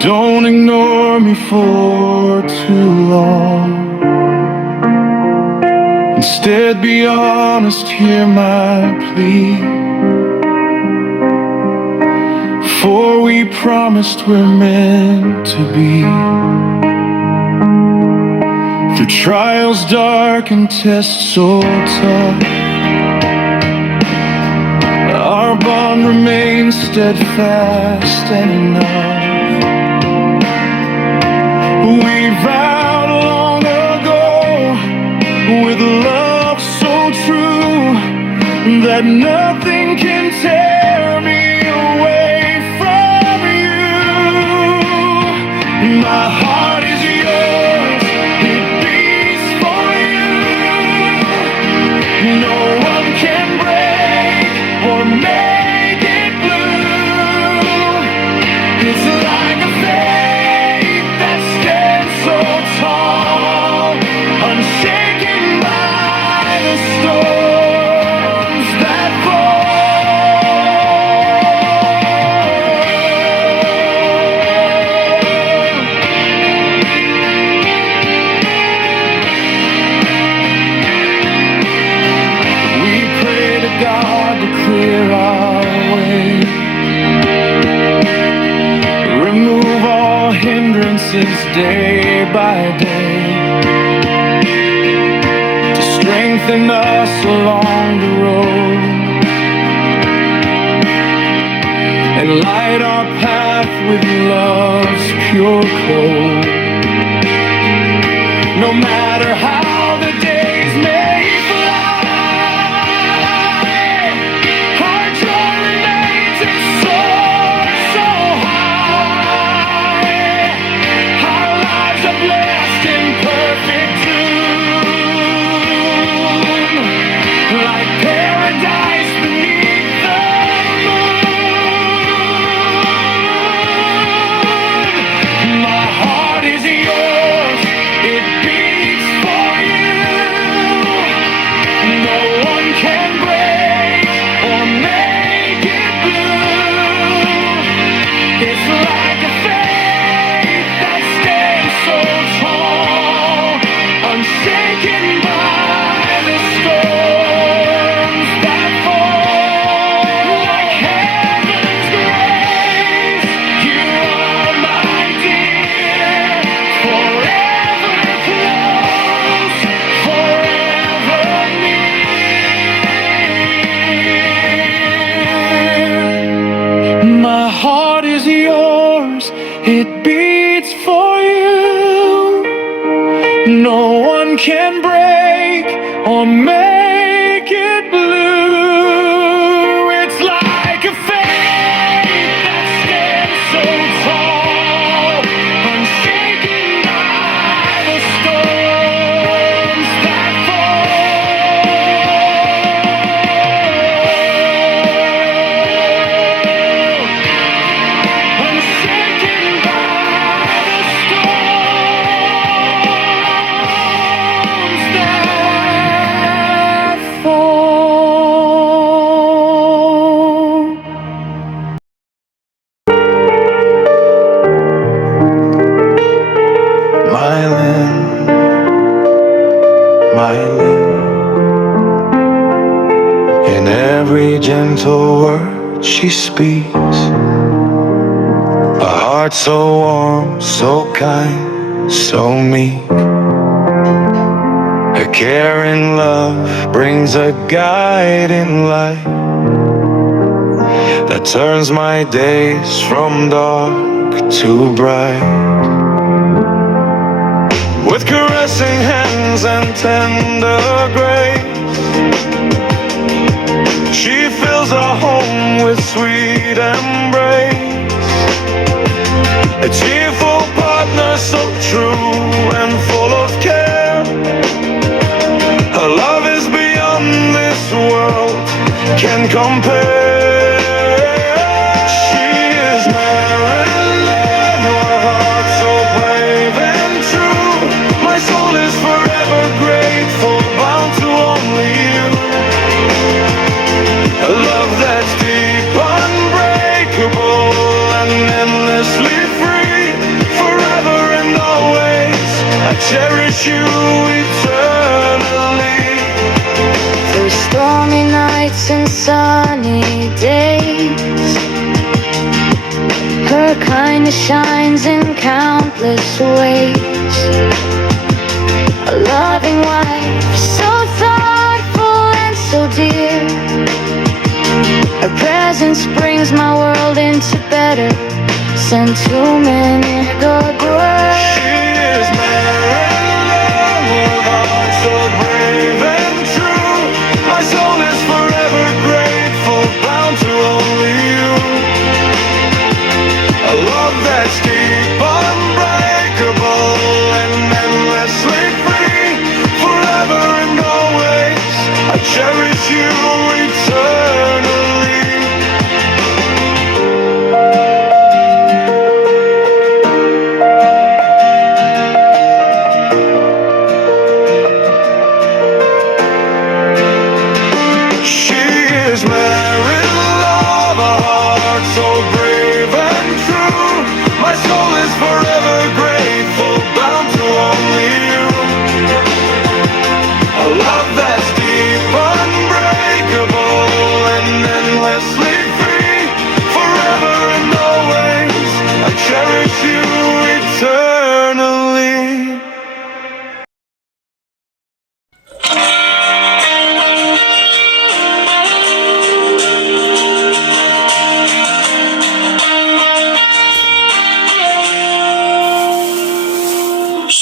Don't ignore me for too long. Instead, be honest, hear my plea. For we promised we're meant to be. Through trials dark and tests so tough, our bond remains steadfast and enough. We vowed long ago, with love so true, that nothing can tear me away from you. My heart is yours, it beats for you. No one can break or make it blue. It's like a faith that stands so tall, unshaken by the storms that we pray to God to clear our way, remove all hindrances day by day, to strengthen us along the road and light our path with love's pure cold. No matter how the days may fly, our joy remains and soars so high. Our lives are blessed in perfect tune, like paradise beneath the moon. My heart is yours, it beats for you. No one can break or make it blue. It's like a faith that stands so tall, unshaken by the storms that fall. Like heaven's grace, you are my dear, forever close, forever near. My heart is yours, it beats for you. No one can break or make it blue. It's like a faith that stands so tall, unshaken by the storms that fall. Unshaken by the storms that fall. My land, my land. In every gentle word she speaks, a heart so warm, so kind, so meek. Her caring love brings a guiding light that turns my days from dark to bright. With caressing hands and tender grace, she fills our home with sweet embrace. A cheerful partner, so true and full of care. Her love is beyond this world can compare. She is Marilyn, her heart so brave and true. My soul is forever grateful, bound to only you. A love that's deep, unbreakable, cherish you eternally. Through stormy nights and sunny days, her kindness shines in countless ways. A loving wife, so thoughtful and so dear. Her presence brings my world into better sentiment. God bless. She is Marilyn, with heart so brave and true. My soul is forever grateful, bound to only you. A love that's deep, unbreakable, and endlessly free. Forever and always, I cherish you eternally. She is married, love, a heart so brave and true. My soul is forever grateful, bound to only you. A love that's deep, unbreakable, and endlessly free. Forever and always, I cherish you eternally.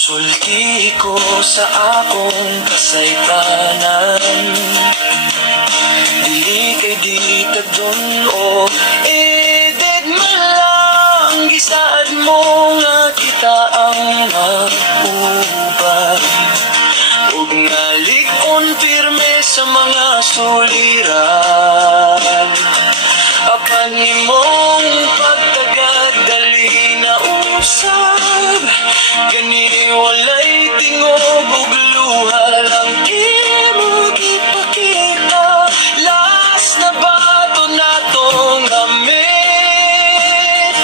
Sulti ko sa akong kasaytanan, dili kay di tagdon o edad malang gisaad mo nga kita ang mag-ubad. Ug ngalikon pirme sa mga suliran, apan nimong pagtagad dali na usab. Gani walay tingog ug luha lang imong ipakita. Last na bato natong gamit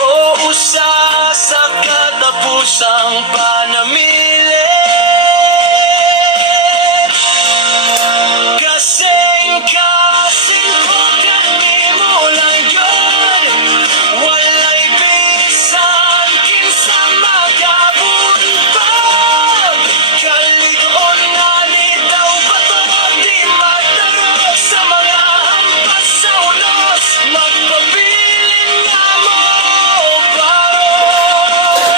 o usa sa katapusang panamilit. Kasing-kasing ko kanimo lang yun. Walay bisan kinsa magabuntag. Kalig-on nga ni daw bato, di magtarong sa mga hampas sa ulos. Magpabilin nga mo barog.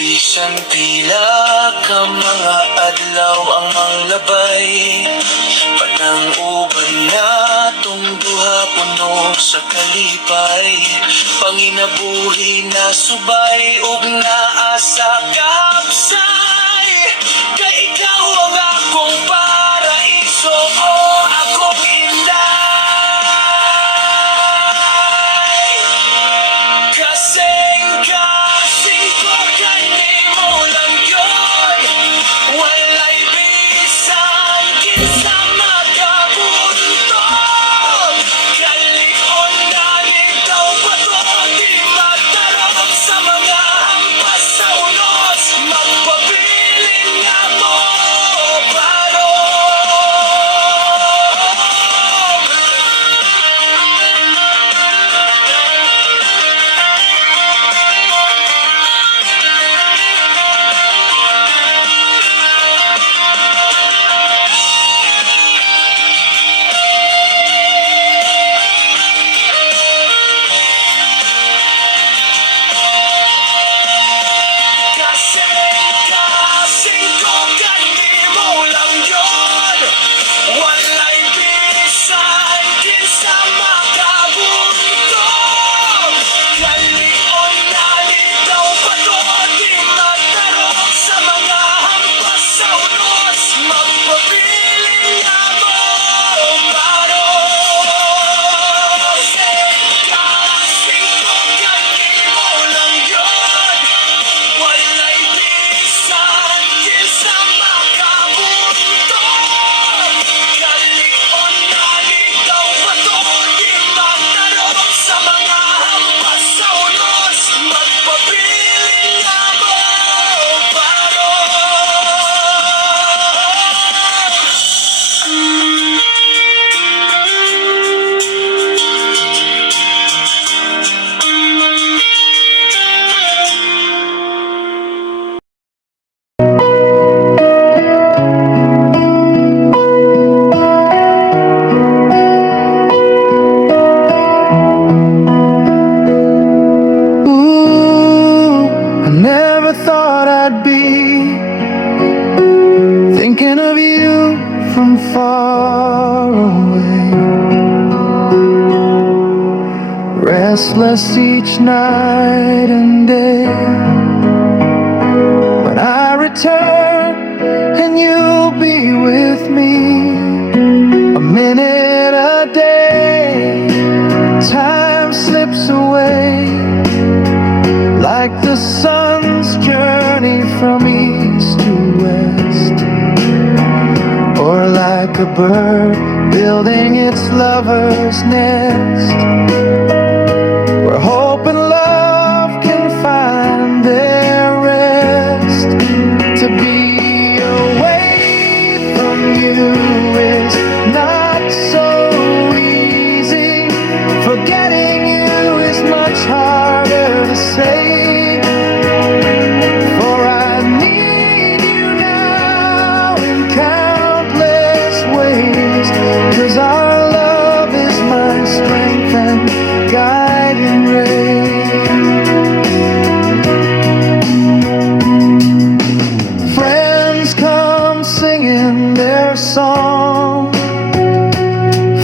Bisan pila ka mga adlaw ang manglabay, panang uban natong duha puno sa kalipay. Panginabuhi na subay ug naa sa kapsay. Kay ikaw ang akong paraiso o akong inday. Kasing-kasing ko kanimo lang yun. Walay bisan kinsa magabuntog. Kalig-on na ikaw bato, di magtarong sa mga hampas sa unos. Magpabilin nga mo barog. far away, restless each night and day. When I return and you'll be with me, a minute a day, time slips away like the sun's journey from east to west, or like a bird building its lover's nest, where hope and love can find their rest. To be away from you is not so easy. Forgetting you is much harder to say. For I need you now in countless ways, 'cause our love is my strength and guiding ray. Friends come singing their song,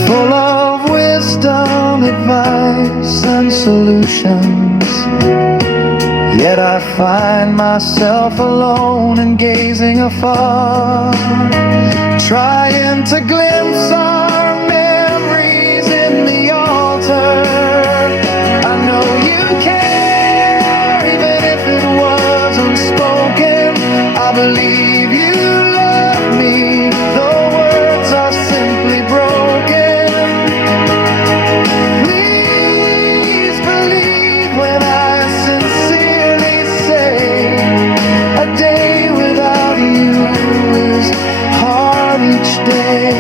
full of wisdom, advice, and solutions. Yet I find myself alone and gazing afar, trying to glimpse our memories in the altar. I know you care, even if it was unspoken. I believe you love me, though words are simply broken. Please believe when I sincerely say, a day without you is hard each day.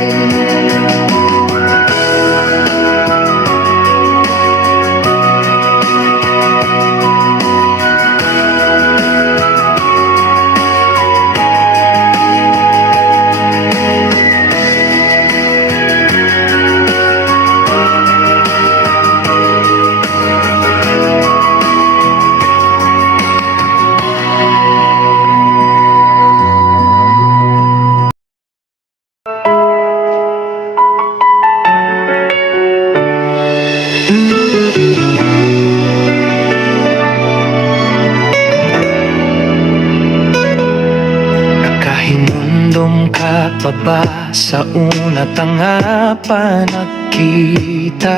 Nakahimundong ka pa ba sa una tanga pa nakita?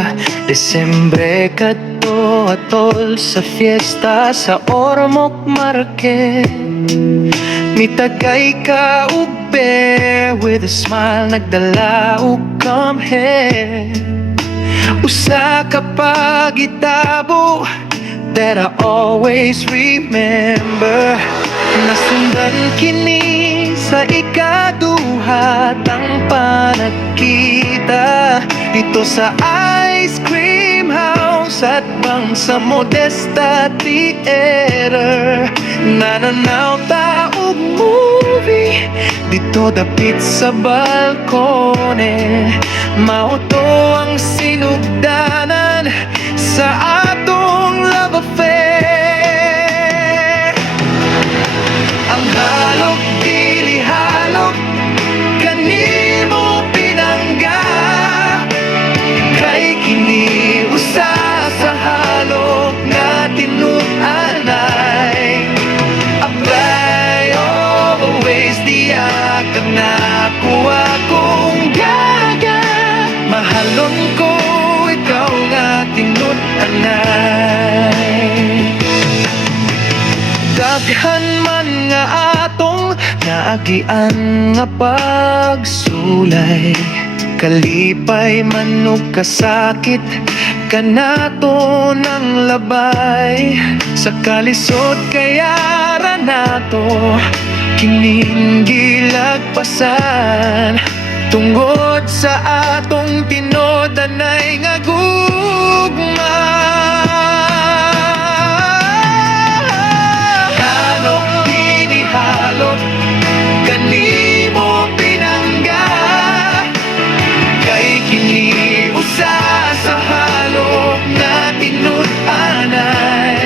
Desembre kadto atol sa fiesta sa Ormoc Market. Mitagay ka ug bear with a smile, nagdala og come here. Usa ka pa gitabo that I always remember. Nasundan kini sa ikaduha tang panagkita dito sa ice cream house at bang sa Modesta Theater. Nananaw ta og movie dito dapit sa balkone. Mao to ang sinugdanan sa atong love affair. Ang halok dili halok kanimo pinangga, kay kini usa sa halok nga tinud-anay. Apply always diya kag nakuha kong gaga. Mahalon ko ikaw nga tinud-anay. Daghan man nga atong naagian nga pagsulay, kalipay man ug kasakit kanato ng labay. Sa kalisod kaya ra nato kining gilagpasan, tungod sa atong tinodanay nga gugma. Halok dili halok kanimo pinangga, kay kini usa sa halok nga tinud-anay.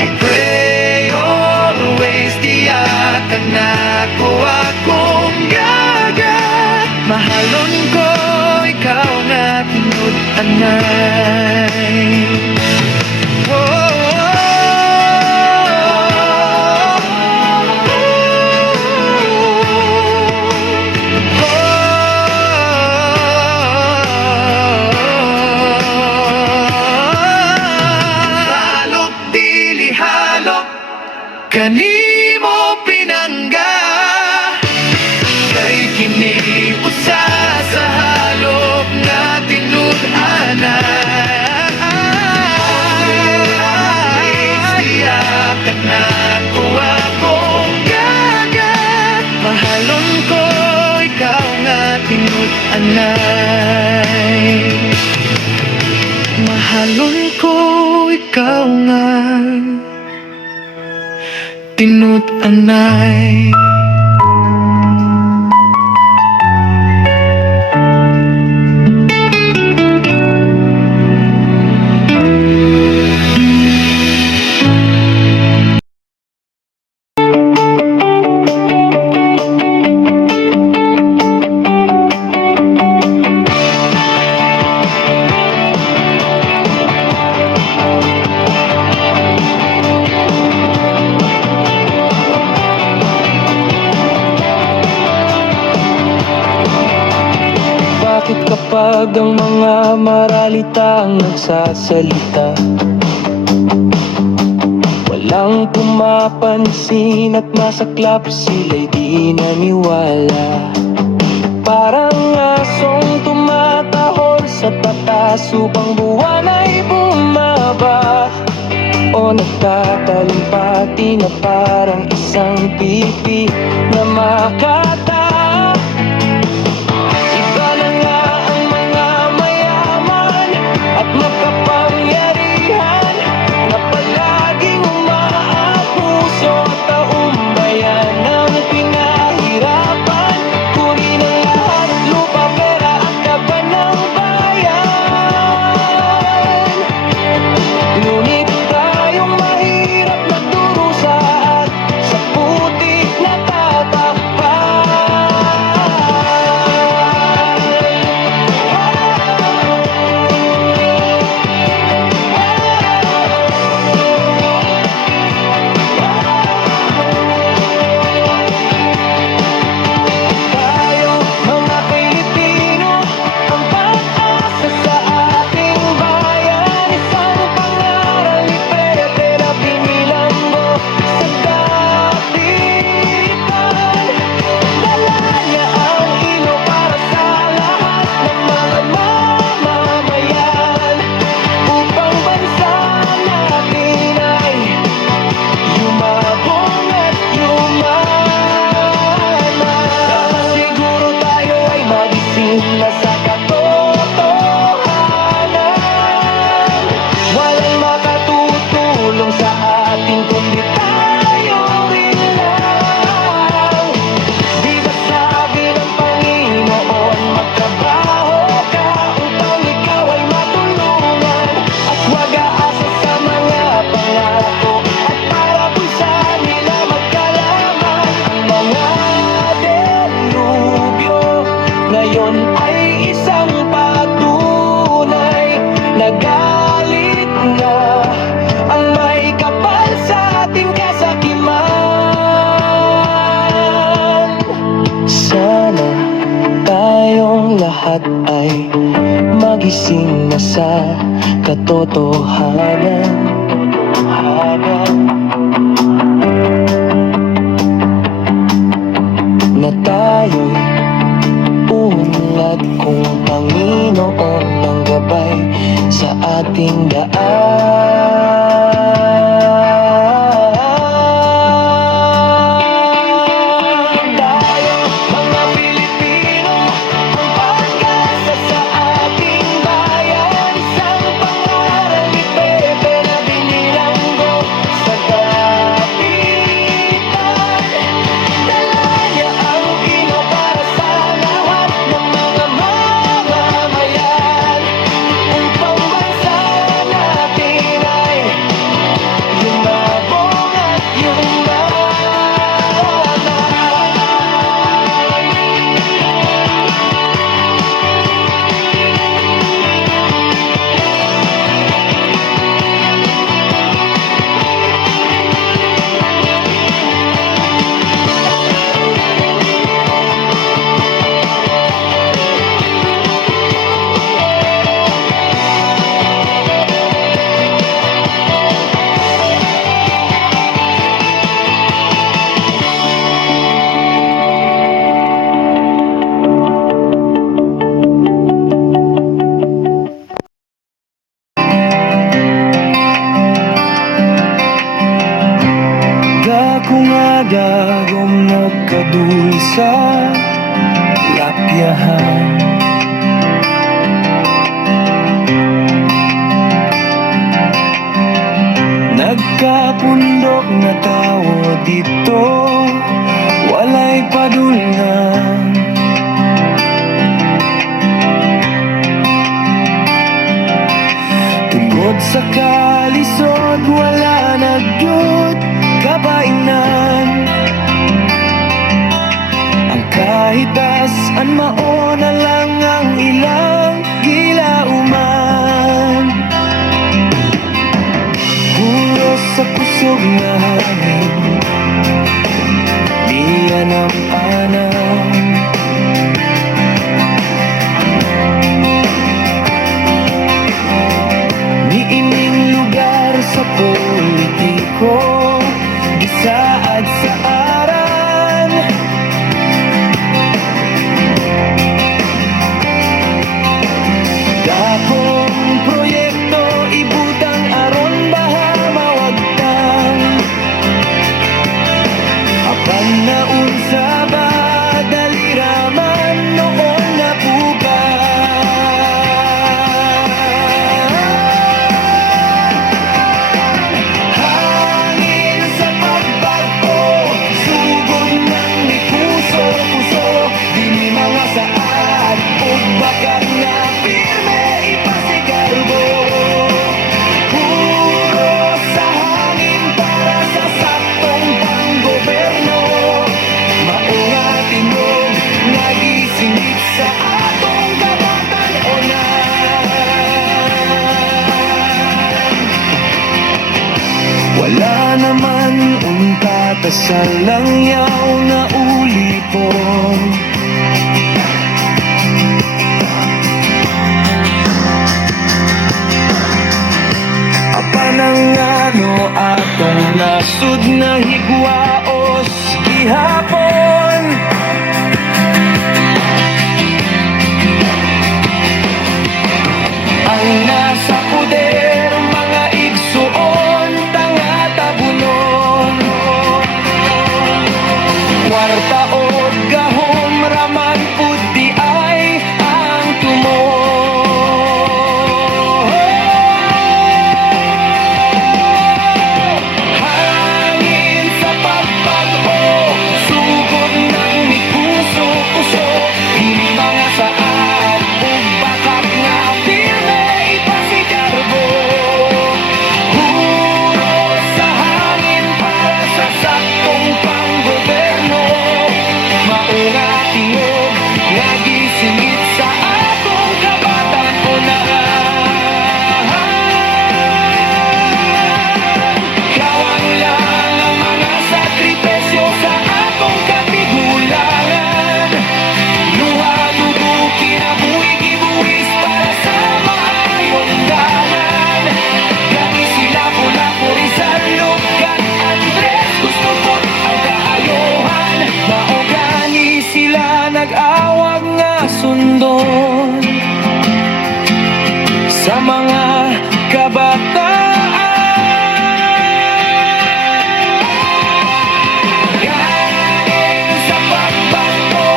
I pray always diya kag nakuha kong gaga. Mahal Mahalon ko, ikaw ang aking anay. Halok dili halok, kanimo pinangga, kay kini usa sa halok nga tinud-anay. Siya ka na ko akong gaga, mahalon ko, ikaw nga tinud-anay. Mahalon ko, ikaw nga tinud-anay. Bakit kapag ang mga maralita ang nagsasalita, walang pumapansin at masaklap sila'y di naniwala? Parang asong tumatahol sa tatas upang buwan ay bumaba, o nagtatalumpati na parang isang pipi na makata. Iba na nga ang mga mayaman at makapangyarihan na palaging umaabuso at taumbayan ng pinahirapan. Kunin ang lahat, lupa, pera at kaban ng bayan. Ngunit tayong mahirap na durusa at sa putik na tatakpan. Tayo, mga Pilipino, ang pag-asa sa ating bayan. Isang pangaral ni Pepe na binilanggo sa dapitan. Dala niya ang ilo para sa lahat ng mga mamamayan, upang bansa natin ay yumabong at yumaman. Siguro tayo ay magising na sa katotohanan. Walang makatutulong sa atin kundi tayo rin lang. Di ba sabi ng Panginoon, magtrabaho ka upang ikaw ay matulungan, at huwag aasa sa mga pangako at para sa nila magkalaman. Ang mga delubyo ngayon ay isang patunay na galit na ang may kapal sa ating kasakiman. Sana tayong lahat ay magising na sa katotohanan. Na tayo'y unlad kung Panginoon ang gabay sa ating daan. Tayo, mga Pilipino, ang pag-asa sa ating bayan. Isang pangaral ni Pepe na binilanggo sa dapitan. Dala niya ang ilo para sa lahat ng mga mamamayan, upang bansa kapundok nga tawo dito, walay padulngan. Tungod sa kalisod, wala na gyud kabainan. Ang kahitasan mao na lang ang ilang gilauman. Puro sa kusog na hangin, diyan ang anam. Niining lugar sa politiko, gisaad sa aran. Dakong proyekto ibutang aron baha mawagtang. Apan naunsa ba daliraman noon na buka. Hangin sa pagbago, sugod ng ni puso-puso, dili mga saad ug bakat na pirme ipasigarbo. Puro sa hangin para sa saktong panggoberno, maunga tinog nagisingit sa atong kabatan-onan. Wala naman unta ta sa langyaw na ulipon. Apanangano atong nasud na higwaos gihapon. Ang nasa puder, mga igsuon, tanga tabunon. Kwarta o gahom, raman pud di ay ang hangin sa pagbago, sugod ng ni puso-puso, dili mga saad ug bakat nga pirme ipasigarbo. Puro sa hangin para sa saktong panggoberno, maunga tingog nga gisingit sa atong kabatan-onan. Kawang lang ang mga sakripisyo sa atong katigulangan. Luha, dugo, kinabuhi, gibuhis para sa maayong dalan. Gani sila Lapu-Lapu, Rizal, Lucas, Andres, gusto ko ang kaayohan. Maugani sila nag-awag nga sundon sa mga kabataan. Galing sa pagbato,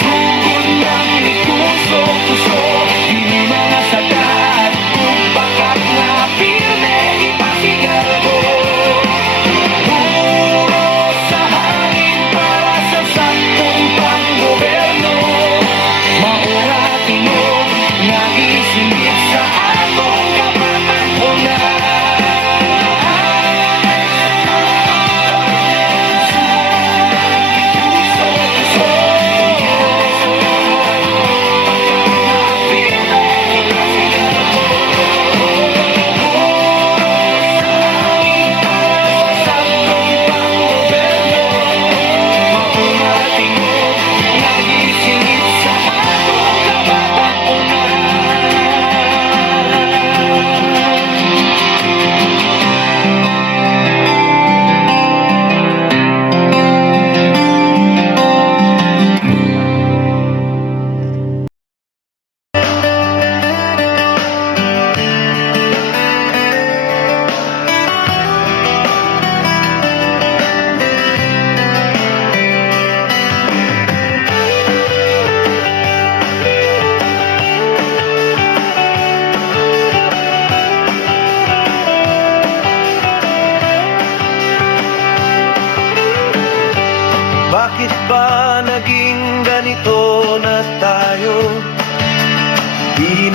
sugod ng ni puso-puso, dili mga sadat ug bakat nga pirme ipasigarbo. Puro sa hangin para sa saktong panggoberno, maura tinog nga gisingit sa atong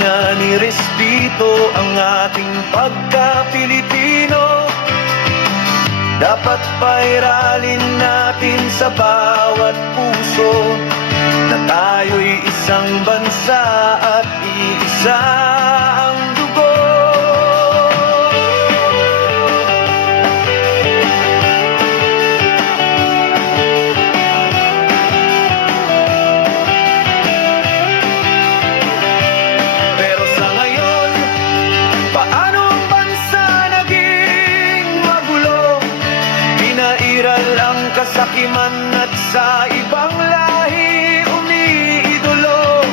nga nirespeto ang ating pagka-Pilipino. Dapat pairalin natin sa bawat puso na tayo'y isang bansa at iisa ang dugo. Pero sa ngayon, paano ang bansa naging magulo? Pinairal ang kasakiman at sa ibang lahi umiidolo.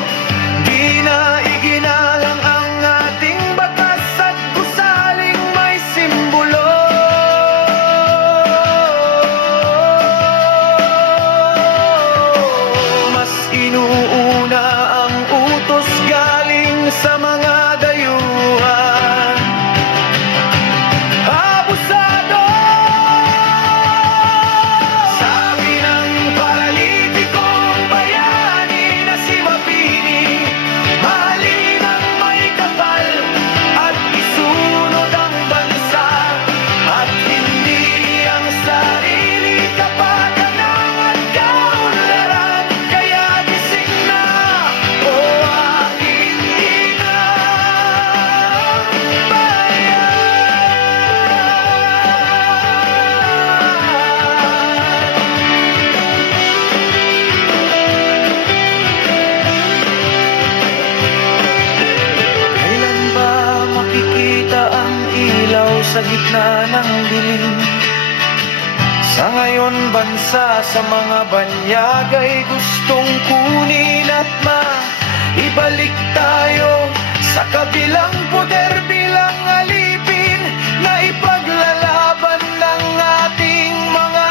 Di na iginalang ang ating batas at gusaling may simbolo. Mas inuuna ang utos galing sa mga dayuhan. Abusado! Sabi ng paralitikong bayani na si Mapini, mahalin ang may kapal at isunod ang bansa at hindi ang sarili kapakanan at kaunlaran. Kaya gising na, o aking ina, kailan ba makikita ang ilaw sa gitna ng dilim? Sa ngayon bansa sa mga banyag ay gustong kunin at maibalik tayo sa kabilang poder bilang alipin na ipaglalaban ng ating mga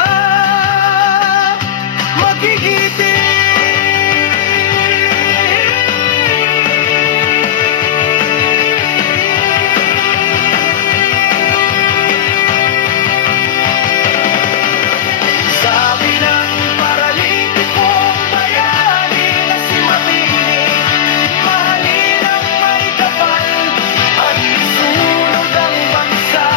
Sabi ng paralitikong bayani na si Mapini, mahalin ang may kapal at isunod ang bansa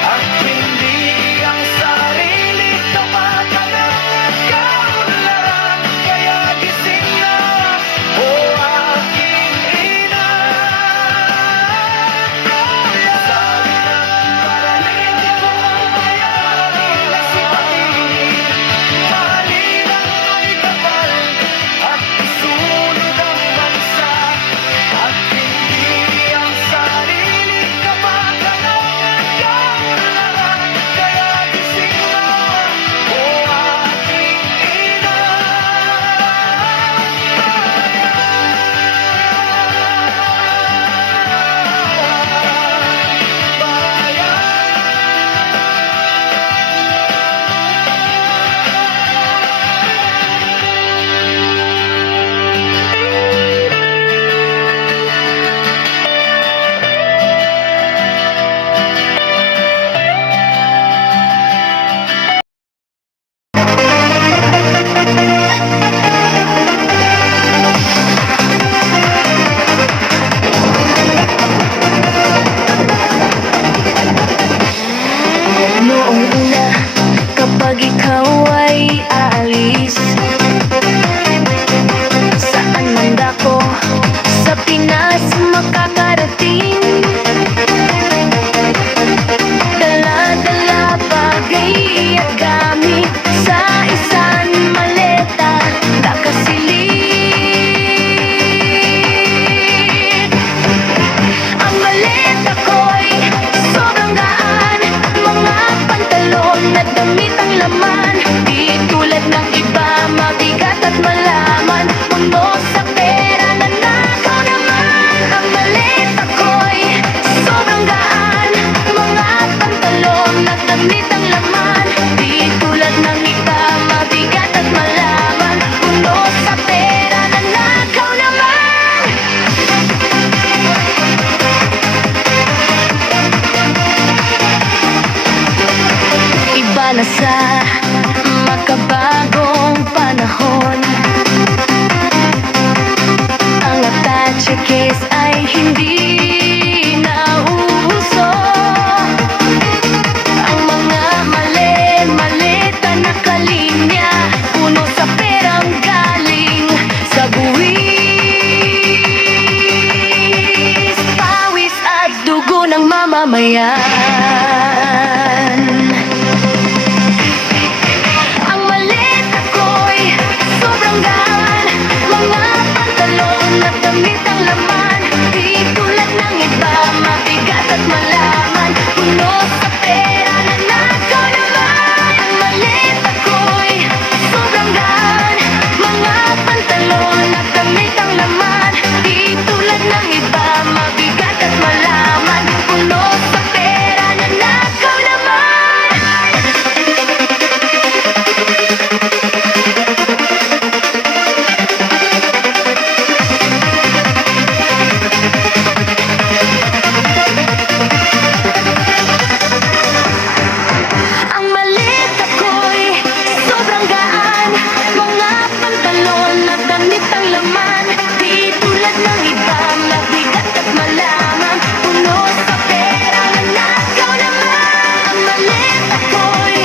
at hindi ang sarili kapakanan at kaunlaran. Kaya gising na, o aking ina. Sabi ng paralitikong bayani na si Mapini, mahalin ang may kapal at isunod ang bansa at hindi ang sarili kapakanan at kaunlaran. Kaya gising na, o aking ina. Noong una, kapag ikaw ay aalis, saan man dako sa Pinas makakarating. Dala-dala bagay at gamit sa isang maleta, nakasilid. Ang maleta ko'y sobrang gaan, mga pantalon at damit ang laman. Di tulad ng iba, mabigat at malaman, puno sa pera na nakaw naman. Ang maleta ko'y sobrang gaan, mga pantalon at damit ang laman. Di tulad ng iba, mabigat at malaman, puno sa pera na nakaw naman. Iba na sa makabagong panahon, ang attache case ay mamayan. Ang maliit ako'y sobrang gaan, mga pantalon at damit ang laman. Di tulad ng iba, mabigat at malaman, puno sa pera na nakaw naman. Ang maliit ako'y sobrang gaan, mga pantalon at damit ang laman. Di tulad ng iba, mabigat at malaman, puno sa pera na nakaw naman. Ang maliit ako'y sobrang gaan, mga pantalon at damit ang laman. Di tulad ng iba, mabigat at malaman, puno sa pera na nakaw naman. Ang maliit ako'y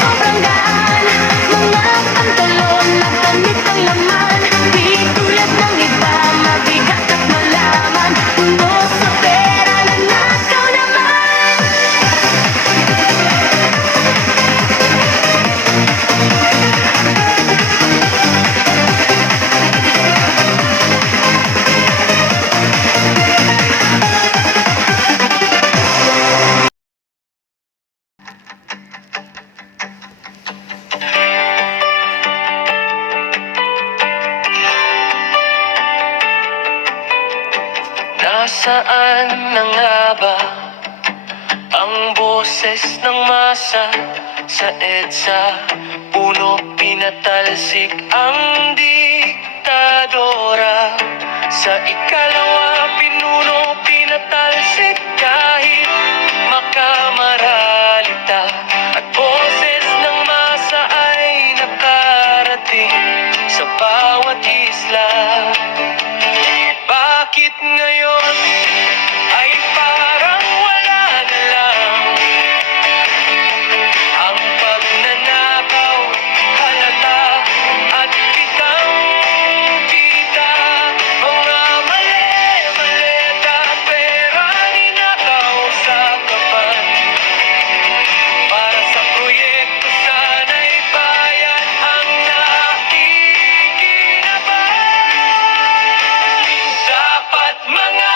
sobrang gaan, mga pantalon at damit ang laman. Di tulad ng iba, mabigat at malaman, puno sa pera na nakaw naman. Nasaan na nga ba ang boses ng masa sa EDSA? Puno pinatalsik ang diktadora. Sa ikalawa pinuno pinatalsik kahit makamaralita. At boses ng masa ay nakarating sa bawat isla. Bakit ngayon ay parang wala na lang ang pagnanakaw, halata at kitang-kita? Mga mali-maleta pera ninakaw sa kapan. Para sa proyekto sana'y bayan ang nakikinabang. Dapat mga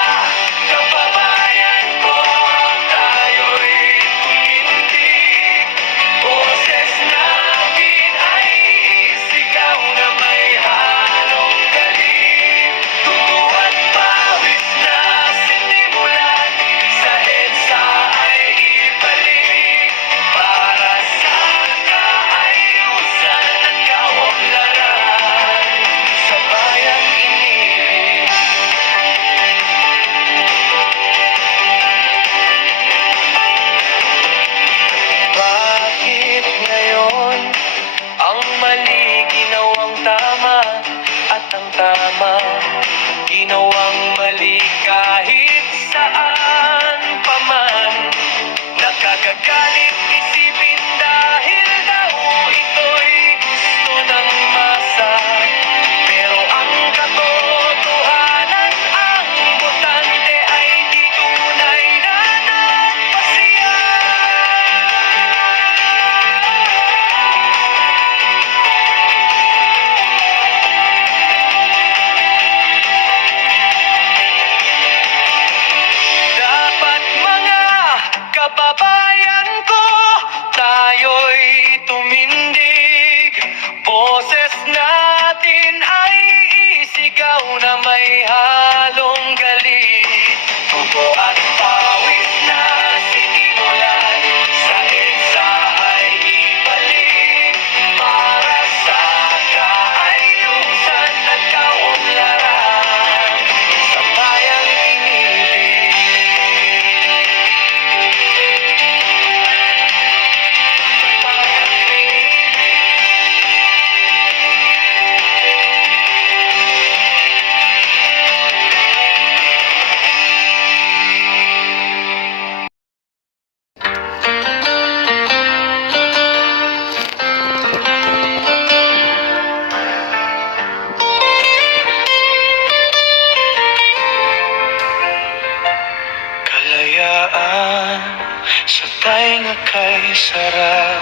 kasay nga kay sarap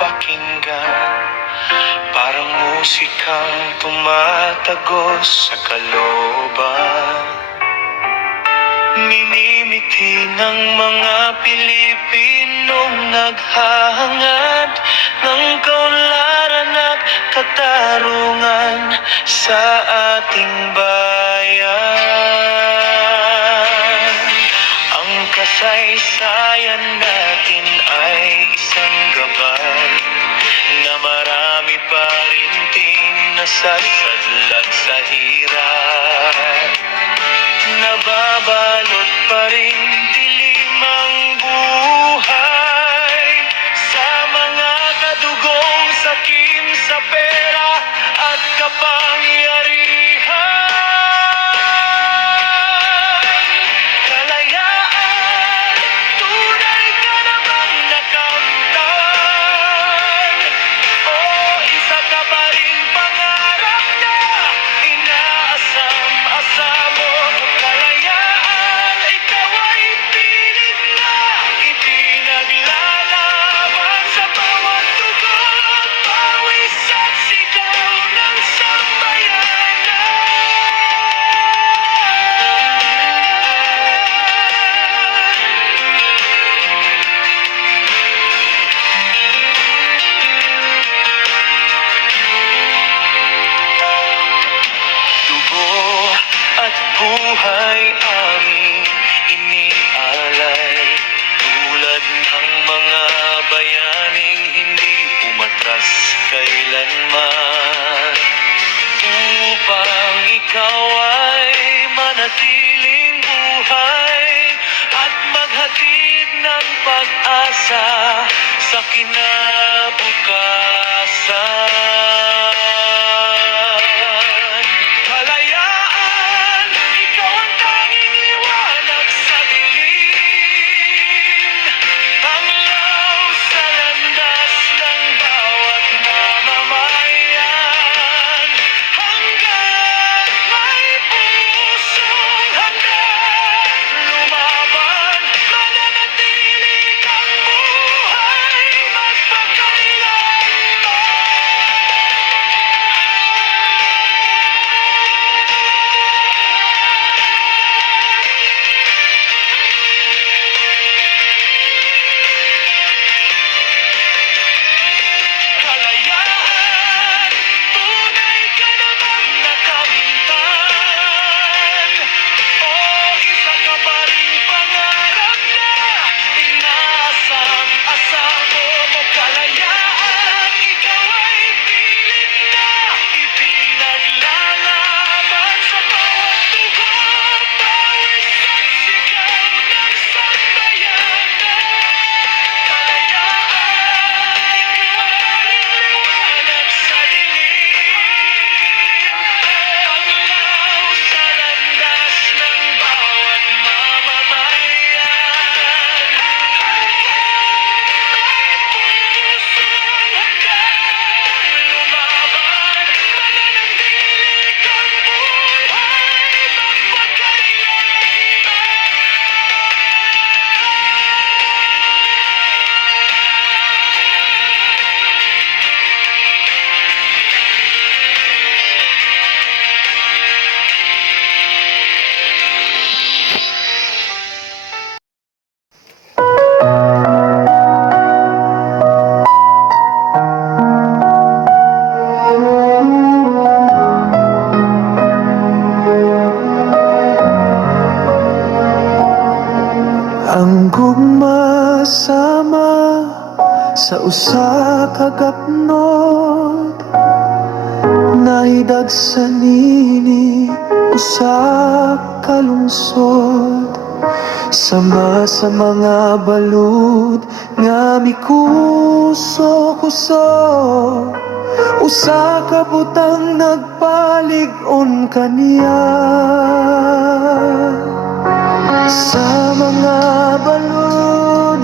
pakinggan, parang musikang tumatagos sa kalooban. Minimiti ng mga Pilipinong naghahangad ng kaunlaran at katarungan sa ating bayan. Ang kasaysayan natin ay isang gabay na marami pa rin din nasasadlak sa hirap. Nababalot pa rin dilim ang buhay sa mga kadugong sakim sa pera at kapangyarihan. Kalayaan, tunay ka na bang nakamtan? O isa ka pa rin pangarap na inaasam-asam mo? Kalayaan, ikaw ay pilit na ipinaglalaban sa bawat dugo, pawis at sigaw ng dugo at buhay aming inialay, tulad ng mga bayaning hindi umatras kailanman, upang ikaw ay manatiling buhay at maghatid ng pag-asa sa kinabukasan. Kalayaan, ikaw ang tanging liwanag sa dilim, panglaw sa landas ng bawat mamamayan. Hanggat may pusong handang lumaban, mananatili kang buhay magpakailanman. Kalayaan, tunay ka na bang nakamtan? O isa ka pa rin pangarap na inaasam-asam mo? Kalayaan, ikaw ay pilit na ipinaglalaban sa bawat dugo, pawis at sigaw ng sambayanan. Kalayaan, ikaw ang tanging liwanag sa dilim, panglaw sa landas ng bawat mamamayan. May pusong handang lumaban, mananatili kang buhay Ang gugma sama sa usa ka gapnot, nahidag sa nini usa ka lungsod, sama sa mga balud nga mikuso-kuso, usa ka butang nagpalig-on kaniya. Sa mga balod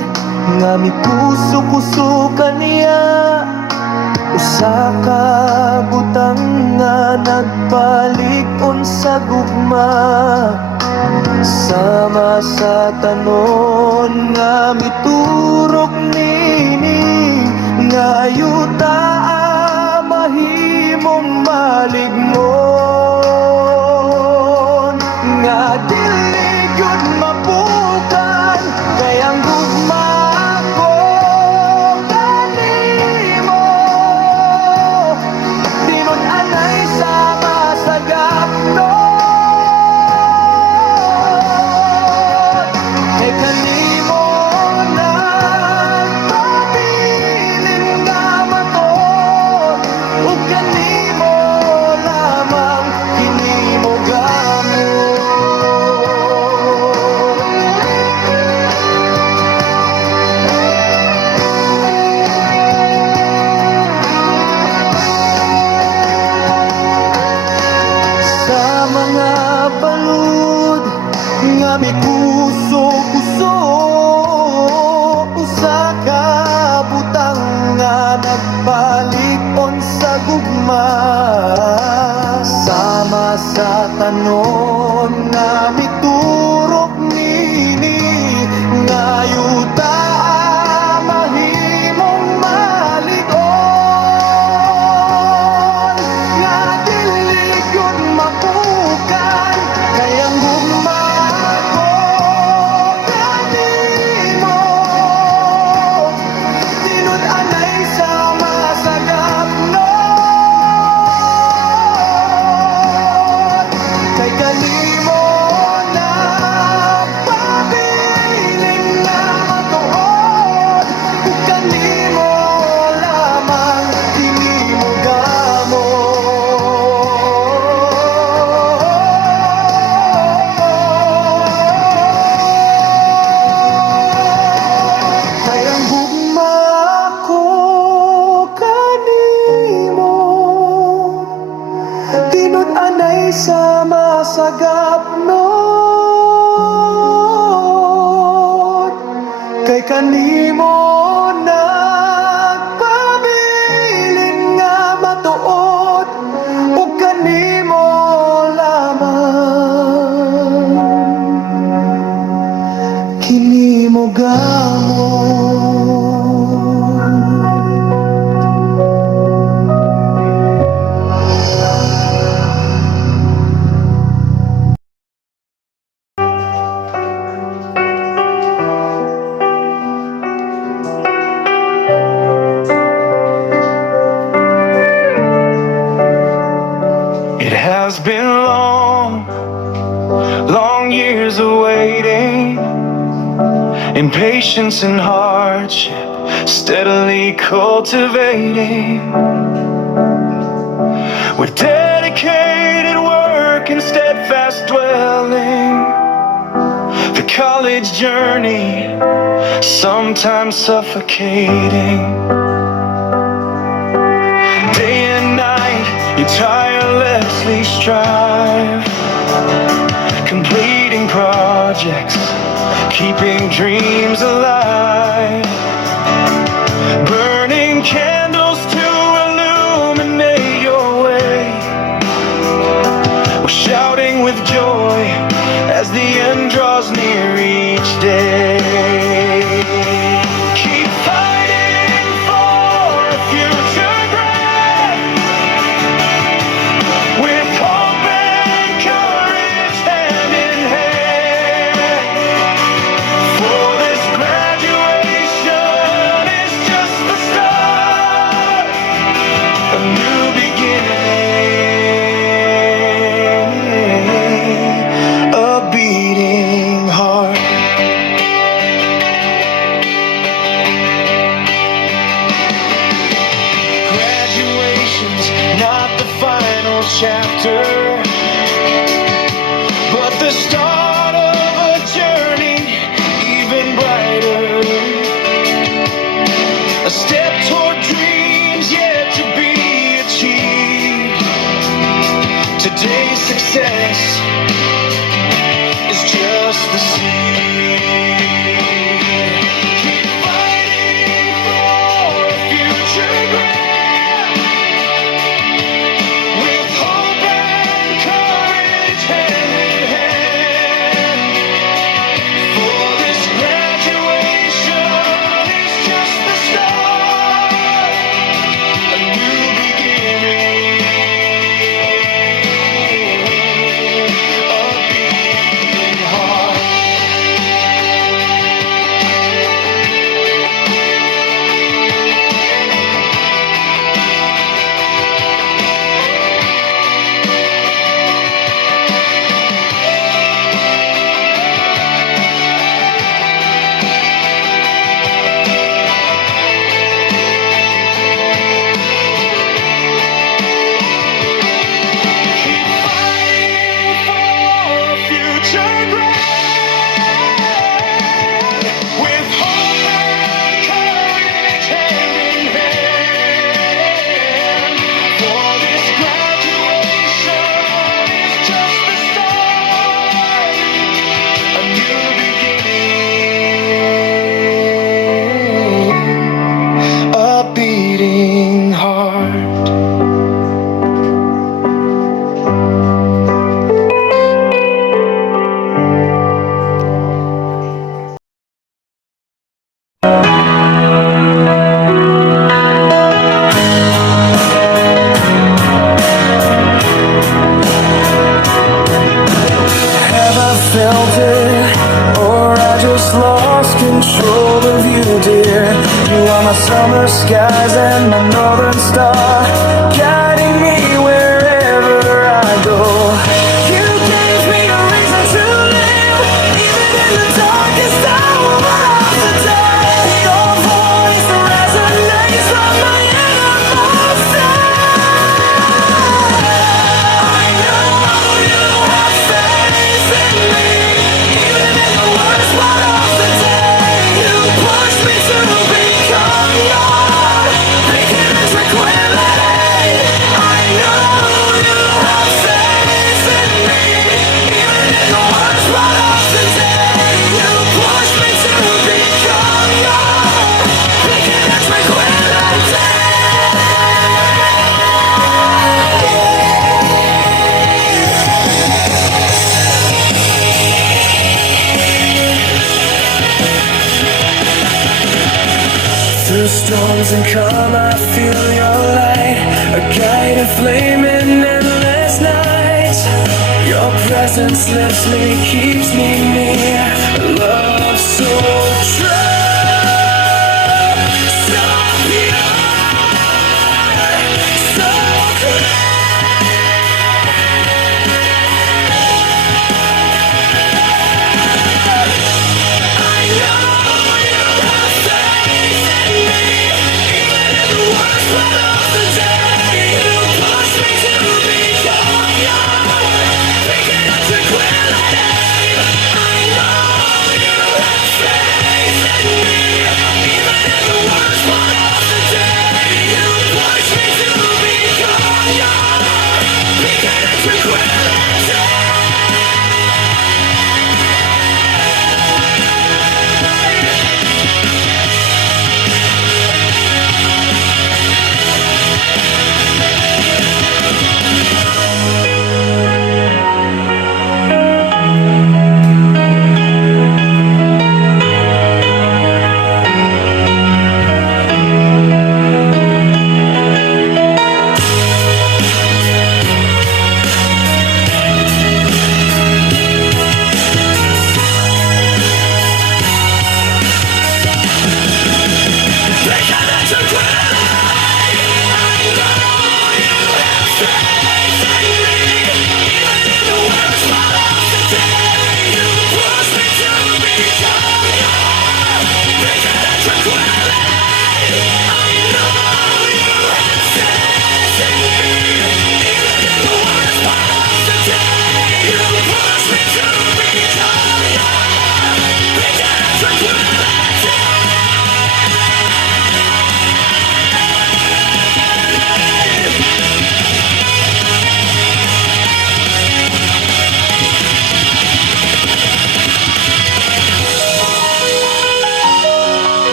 nga mituso-kuso kaniya, usa ka butang nga nagpalig-on sa gugma. gugma sama sa tanon nga miturok nini nga yuta mahimong maligmon nga dili gyud mapukan kay ang gugma ko kanimo tinud anay sama sa gapnon kay kanimo nagpabilin nga maton ug kanimo lamang kinimo gamon. Sa mga balud nga may kuso-kuso usa ka butang nga nagpalikon sa gugma sama sa tanon nga miturok nini nga yuta mahimong maligon nga dili gyud mapukan kay ang gugma ko kanimo tinud anay sama sa gapnon kay kanimo nagpabilin nga matuod ug kanimo lamang kinimo gamon kay ang gugma ko kanimo tinud anay sama sa gapnon kay kanimo nagpabilin nga matuod ug kanimo lamang kinimo gamon. It has been long, long years of waiting, impatience and hardship, steadily cultivating. With dedicated work and steadfast dwelling, the college journey, sometimes suffocating. Day and night, you tirelessly strive, completing projects, keeping dreams alive, burning candles to illuminate your way, shouting with joy as the end draws near each day. Keep fighting for a future great, with hope and courage hand in hand. For this graduation is just the start, a new beginning, a beating heart. Graduation's not the final chapter, but the start of a journey even brighter. A step toward dreams yet to be achieved. Today's success is just the seed. Keep fighting for a future great, with hope and courage hand in felt it, or I just lost control of you, dear. You are my summer skies and my northern star, guiding me wherever I go. You gave me a reason to live, even in the darkest hour of the day. Your voice resonates from my innermost side. I know you have faith in me, even in the worst part of the day. You push me to become your beacon and tranquility. I know you have faith in me, even in the worst part of the day. You push me to become your beacon and tranquility. Through storms and calm, I feel your light, a guide, a flame in endless nights. Your presence lifts me, keeps me near. A love so true, so pure, so clear. I know you have faith in me, even in the worst part of the day. You push me to become your beacon and tranquility. I know you have faith in me, even in the worst part of the day. You push me to become your beacon and tranquility.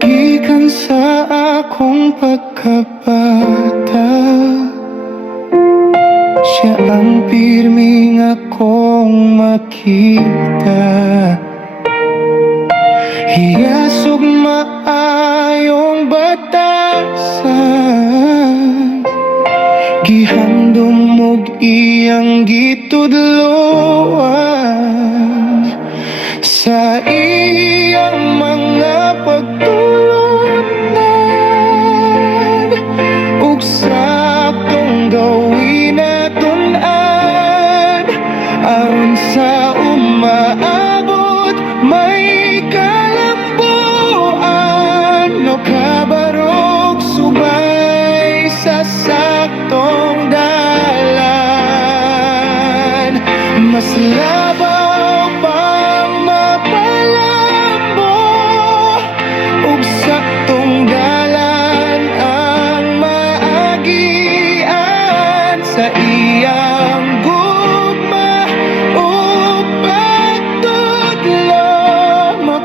Gikan sa akong pagkabata, siya ang pirming akong makita. Hiyasog maayong batasan, gihandom og iyang gitudloan. Sa iyang mga pagtulunan, ug saktong gawin naton-an, aron sa umaabot may kalambuan. No kabarog subay sa saktong dalan, mas labaw pang mapalambo, ug saktong dalan ang maagian sa iyang gugma. Upag tudlo mo